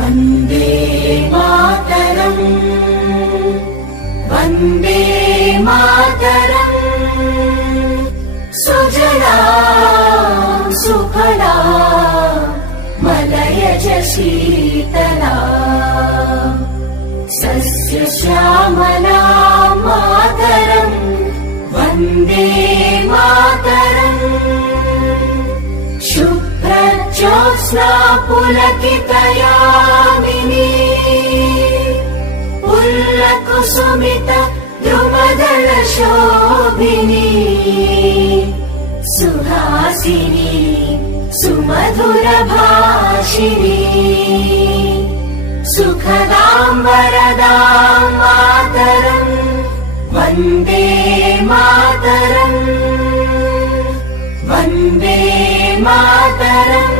वन्दे मातरम् वन्दे मातरम् सुजला सुफला मलयज शीतला सस्य श्यामला मातरम् वन्दे मातरम् शुभ्रज्योत्स्ना पुलकितयामिनी पुल्लकुसुमित द्रुमदल शोभिनी सुहासिनी सुमधुर भाषिणी सुखदां वरदां मातरम् वन्दे मातरम् वन्दे मातरम्।